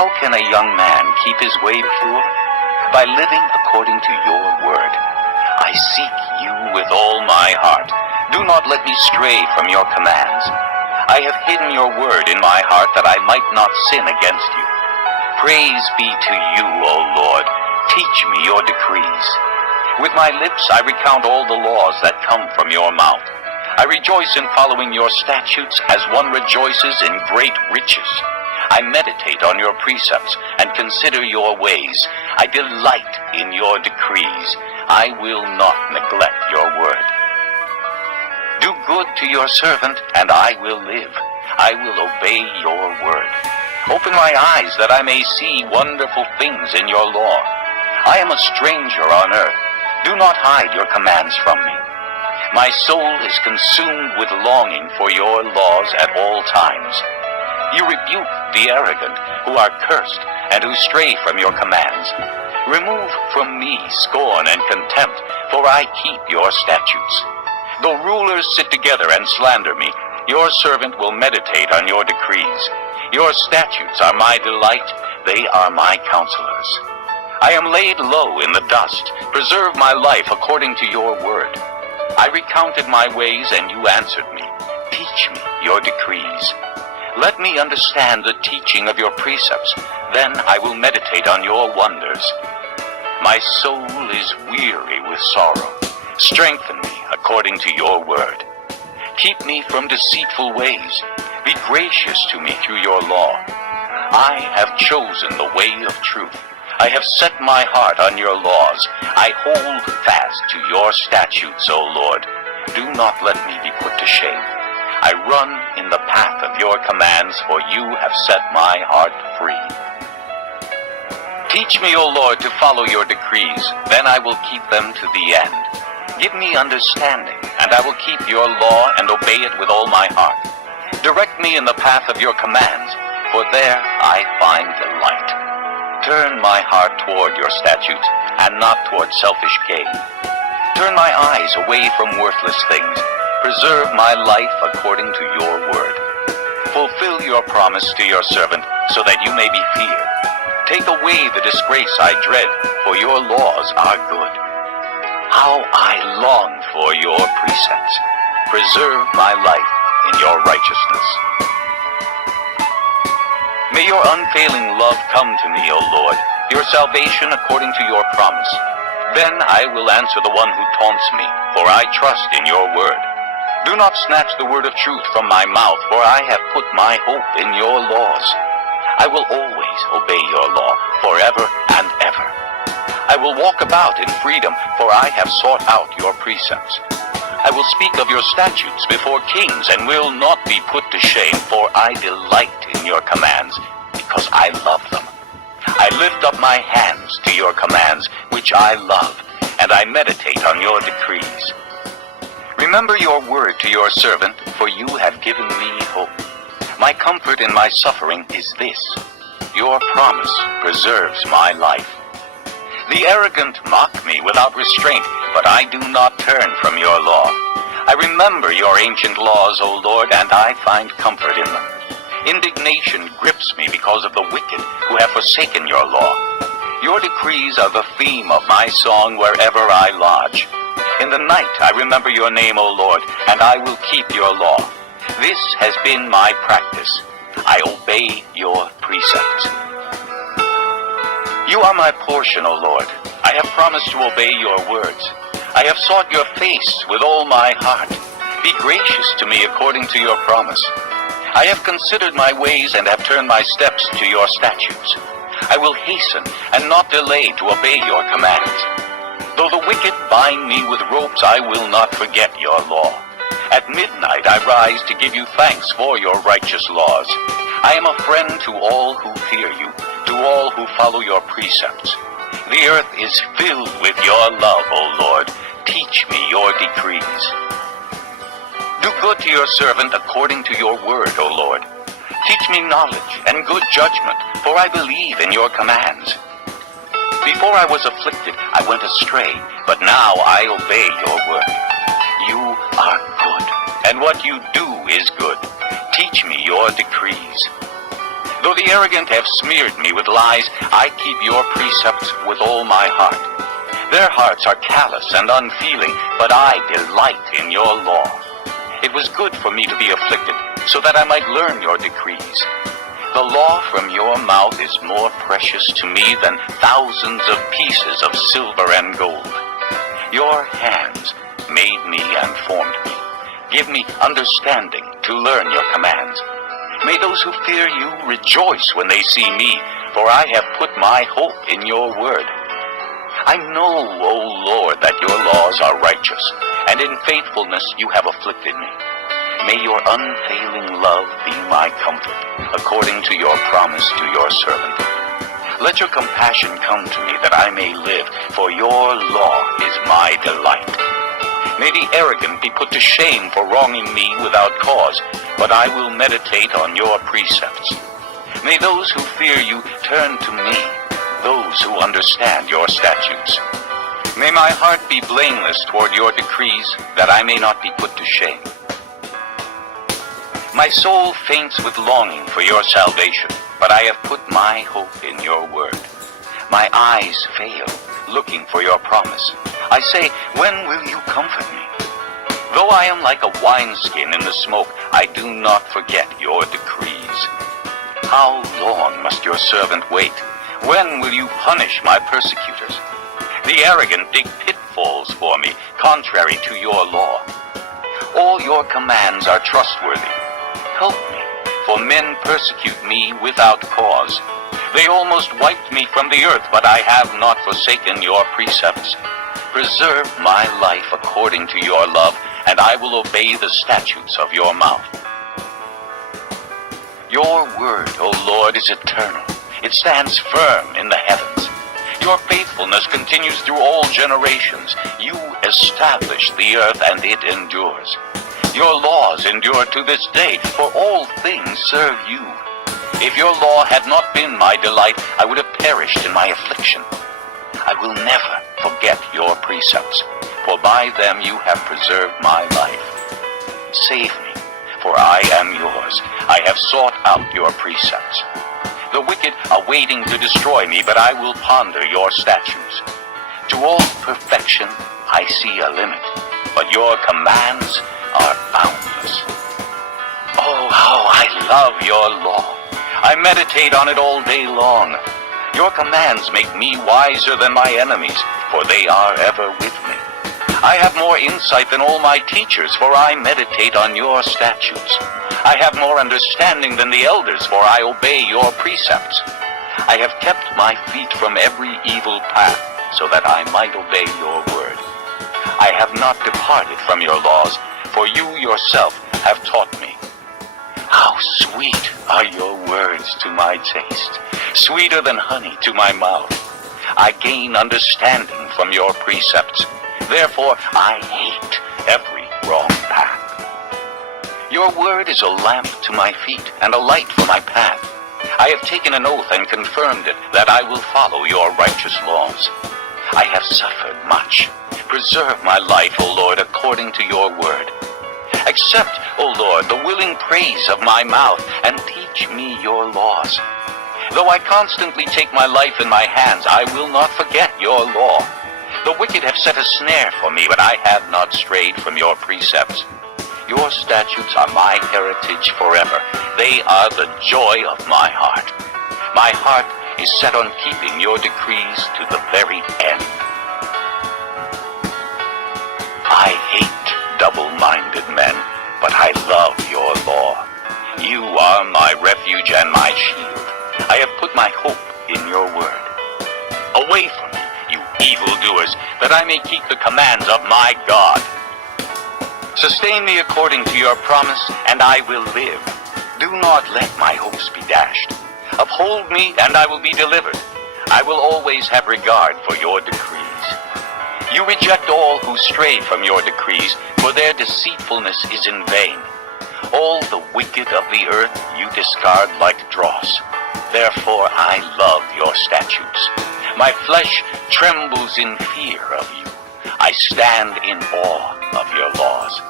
How can a young man keep his way pure? By living according to your word. I seek you with all my heart. Do not let me stray from your commands. I have hidden your word in my heart that I might not sin against you. Praise be to you, O Lord. Teach me your decrees. With my lips I recount all the laws that come from your mouth. I rejoice in following your statutes as one rejoices in great riches. I meditate on your precepts and consider your ways. I delight in your decrees. I will not neglect your word. Do good to your servant, and I will live. I will obey your word. Open my eyes that I may see wonderful things in your law. I am a stranger on earth. Do not hide your commands from me. My soul is consumed with longing for your laws at all times. You rebuke the arrogant who are cursed and who stray from your commands. Remove from me scorn and contempt, for I keep your statutes. Though rulers sit together and slander me, your servant will meditate on your decrees. Your statutes are my delight, they are my counselors. I am laid low in the dust. Preserve my life according to your word. I recounted my ways, and you answered me. Teach me your decrees. Let me understand the teaching of your precepts. Then I will meditate on your wonders. My soul is weary with sorrow. Strengthen me according to your word. Keep me from deceitful ways. Be gracious to me through your law. I have chosen the way of truth. I have set my heart on your laws. I hold fast to your statutes, O Lord. Do not let me be put to shame. I run in the path of your commands, for you have set my heart free. Teach me, O Lord, to follow your decrees. Then I will keep them to the end. Give me understanding, and I will keep your law and obey it with all my heart. Direct me in the path of your commands, for there I find delight. Turn my heart toward your statutes, and not toward selfish gain. Turn my eyes away from worthless things. Preserve my life according to your word. Fulfill your promise to your servant, so that you may be feared. Take away the disgrace I dread, for your laws are good. How I long for your precepts. Preserve my life in your righteousness. May your unfailing love come to me, O Lord, your salvation according to your promise. Then I will answer the one who taunts me, for I trust in your word. Do not snatch the word of truth from my mouth, for I have put my hope in your laws. I will always obey your law, forever and ever. I will walk about in freedom, for I have sought out your precepts. I will speak of your statutes before kings, and will not be put to shame, for I delight in your commands, because I love them. I lift up my hands to your commands, which I love, and I meditate on your decrees. Remember your word to your servant, for you have given me hope. My comfort in my suffering is this: your promise preserves my life. The arrogant mock me without restraint, but I do not turn from your law. I remember your ancient laws, O Lord, and I find comfort in them. Indignation grips me because of the wicked who have forsaken your law. Your decrees are the theme of my song wherever I lodge. In the night I remember your name, O Lord, and I will keep your law. This has been my practice. I obey your precepts. You are my portion, O Lord. I have promised to obey your words. I have sought your face with all my heart. Be gracious to me according to your promise. I have considered my ways and have turned my steps to your statutes. I will hasten and not delay to obey your commands. Though the wicked bind me with ropes, I will not forget your law. At midnight I rise to give you thanks for your righteous laws. I am a friend to all who fear you, to all who follow your precepts. The earth is filled with your love, O Lord. Teach me your decrees. Do good to your servant according to your word, O Lord. Teach me knowledge and good judgment, for I believe in your commands. Before I was afflicted, I went astray, but now I obey your word. You are good, and what you do is good. Teach me your decrees. Though the arrogant have smeared me with lies, I keep your precepts with all my heart. Their hearts are callous and unfeeling, but I delight in your law. It was good for me to be afflicted, so that I might learn your decrees. The law from your mouth is more precious to me than thousands of pieces of silver and gold. Your hands made me and formed me. Give me understanding to learn your commands. May those who fear you rejoice when they see me, for I have put my hope in your word. I know, O Lord, that your laws are righteous, and in faithfulness you have afflicted me. May your unfailing love be my comfort, according to your promise to your servant. Let your compassion come to me, that I may live, for your law is my delight. May the arrogant be put to shame for wronging me without cause, but I will meditate on your precepts. May those who fear you turn to me, those who understand your statutes. May my heart be blameless toward your decrees, that I may not be put to shame. My soul faints with longing for your salvation, but I have put my hope in your word. My eyes fail, looking for your promise. I say, when will you comfort me? Though I am like a wineskin in the smoke, I do not forget your decrees. How long must your servant wait? When will you punish my persecutors? The arrogant dig pitfalls for me, contrary to your law. All your commands are trustworthy. Help me, for men persecute me without cause. They almost wiped me from the earth, but I have not forsaken your precepts. Preserve my life according to your love, and I will obey the statutes of your mouth. Your word, O Lord, is eternal. It stands firm in the heavens. Your faithfulness continues through all generations. You establish the earth, and it endures. Your laws endure to this day, for all things serve you. If your law had not been my delight, I would have perished in my affliction. I will never forget your precepts, for by them you have preserved my life. Save me, for I am yours. I have sought out your precepts. The wicked are waiting to destroy me, but I will ponder your statutes. To all perfection I see a limit, but your commands are boundless. Oh, how I love your law. I meditate on it all day long. Your commands make me wiser than my enemies, for they are ever with me. I have more insight than all my teachers, for I meditate on your statutes. I have more understanding than the elders, for I obey your precepts. I have kept my feet from every evil path, so that I might obey your word. I have not departed from your laws, for you yourself have taught me. How sweet are your words to my taste, sweeter than honey to my mouth. I gain understanding from your precepts. Therefore, I hate every wrong path. Your word is a lamp to my feet and a light for my path. I have taken an oath and confirmed it, that I will follow your righteous laws. I have suffered much. Preserve my life, O Lord, according to your word. Accept, O Lord, the willing praise of my mouth, and teach me your laws. Though I constantly take my life in my hands, I will not forget your law. The wicked have set a snare for me, but I have not strayed from your precepts. Your statutes are my heritage forever. They are the joy of my heart. My heart is set on keeping your decrees to the very end. I hate double-minded men, but I love your law. You are my refuge and my shield. I have put my hope in your word. Away from me, you evildoers, that I may keep the commands of my God. Sustain me according to your promise, and I will live. Do not let my hopes be dashed. Uphold me, and I will be delivered. I will always have regard for your decrees. You reject all who stray from your decrees, for their deceitfulness is in vain. All the wicked of the earth you discard like dross. Therefore I love your statutes. My flesh trembles in fear of you. I stand in awe of your laws.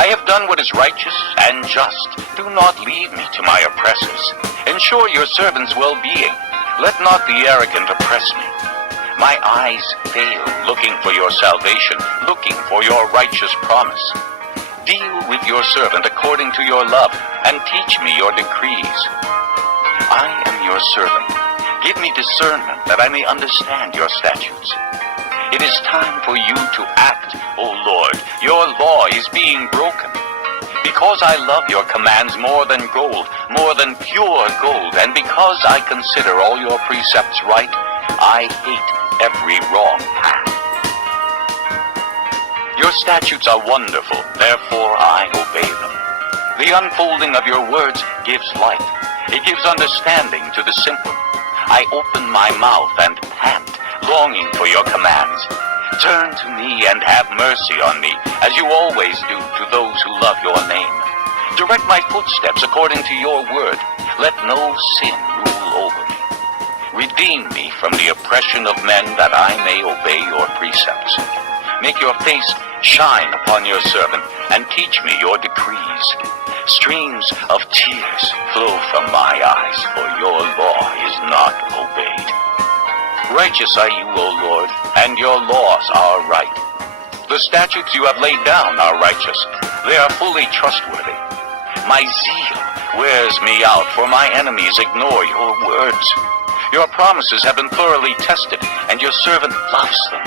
I have done what is righteous and just. Do not leave me to my oppressors. Ensure your servant's well-being. Let not the arrogant oppress me. My eyes fail looking for your salvation, looking for your righteous promise. Deal with your servant according to your love, and teach me your decrees. I am your servant. Give me discernment that I may understand your statutes. It is time for you to act, O Lord. Your law is being broken. Because I love your commands more than gold, more than pure gold, and because I consider all your precepts right, I hate every wrong path. Your statutes are wonderful, therefore I obey them. The unfolding of your words gives light. It gives understanding to the simple. I open my mouth and pant, longing for your commands. Turn to me and have mercy on me, as you always do to those who love your name. Direct my footsteps according to your word. Let no sin rule over me. Redeem me from the oppression of men, that I may obey your precepts. Make your face shine upon your servant, and teach me your decrees. Streams of tears flow from my eyes, for your law is not obeyed. Righteous are you, O Lord, and your laws are right. The statutes you have laid down are righteous. They are fully trustworthy. My zeal wears me out, for my enemies ignore your words. Your promises have been thoroughly tested, and your servant loves them.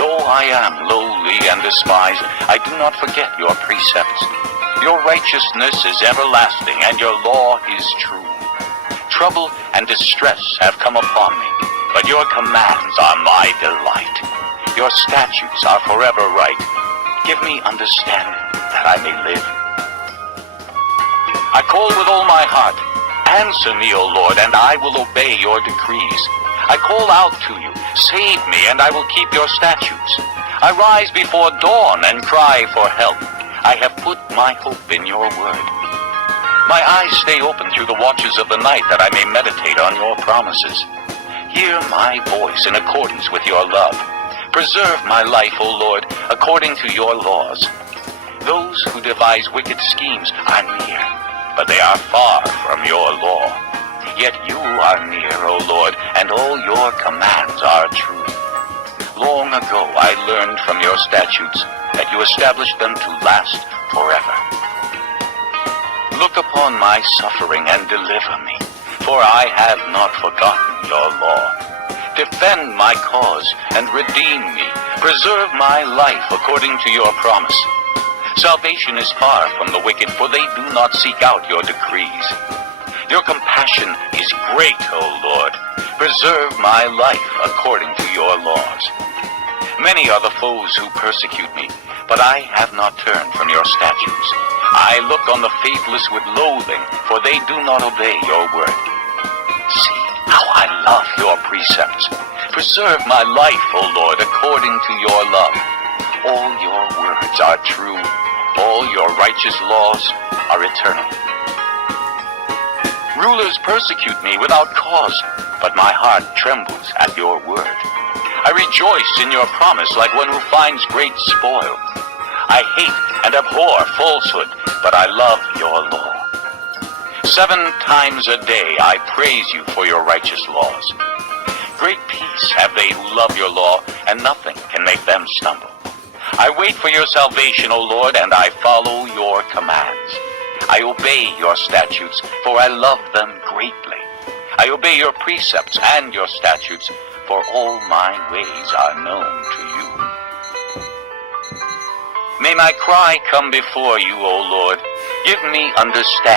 Though I am lowly and despised, I do not forget your precepts. Your righteousness is everlasting, and your law is true. Trouble and distress have come upon me, but your commands are my delight. Your statutes are forever right. Give me understanding, that I may live. I call with all my heart. Answer me, O Lord, and I will obey your decrees. I call out to you. Save me, and I will keep your statutes. I rise before dawn and cry for help. I have put my hope in your word. My eyes stay open through the watches of the night, that I may meditate on your promises. Hear my voice in accordance with your love. Preserve my life, O Lord, according to your laws. Those who devise wicked schemes are near, but they are far from your law. Yet you are near, O Lord, and all your commands are true. Long ago I learned from your statutes that you established them to last forever. Look upon my suffering and deliver me, for I have not forgotten your law. Defend my cause and redeem me. Preserve my life according to your promise. Salvation is far from the wicked, for they do not seek out your decrees. Your compassion is great, O Lord. Preserve my life according to your laws. Many are the foes who persecute me, but I have not turned from your statutes. I look on the faithless with loathing, for they do not obey your word. See how I love your precepts. Preserve my life, O Lord, according to your love. All your words are true. All your righteous laws are eternal. Rulers persecute me without cause, but my heart trembles at your word. I rejoice in your promise like one who finds great spoil. I hate and abhor falsehood, but I love your law. 7 times a day I praise you for your righteous laws. Great peace have they who love your law, and nothing can make them stumble. I wait for your salvation, O Lord, and I follow your commands. I obey your statutes, for I love them greatly. I obey your precepts and your statutes, for all my ways are known to you. May my cry come before you, O Lord. Give me understanding.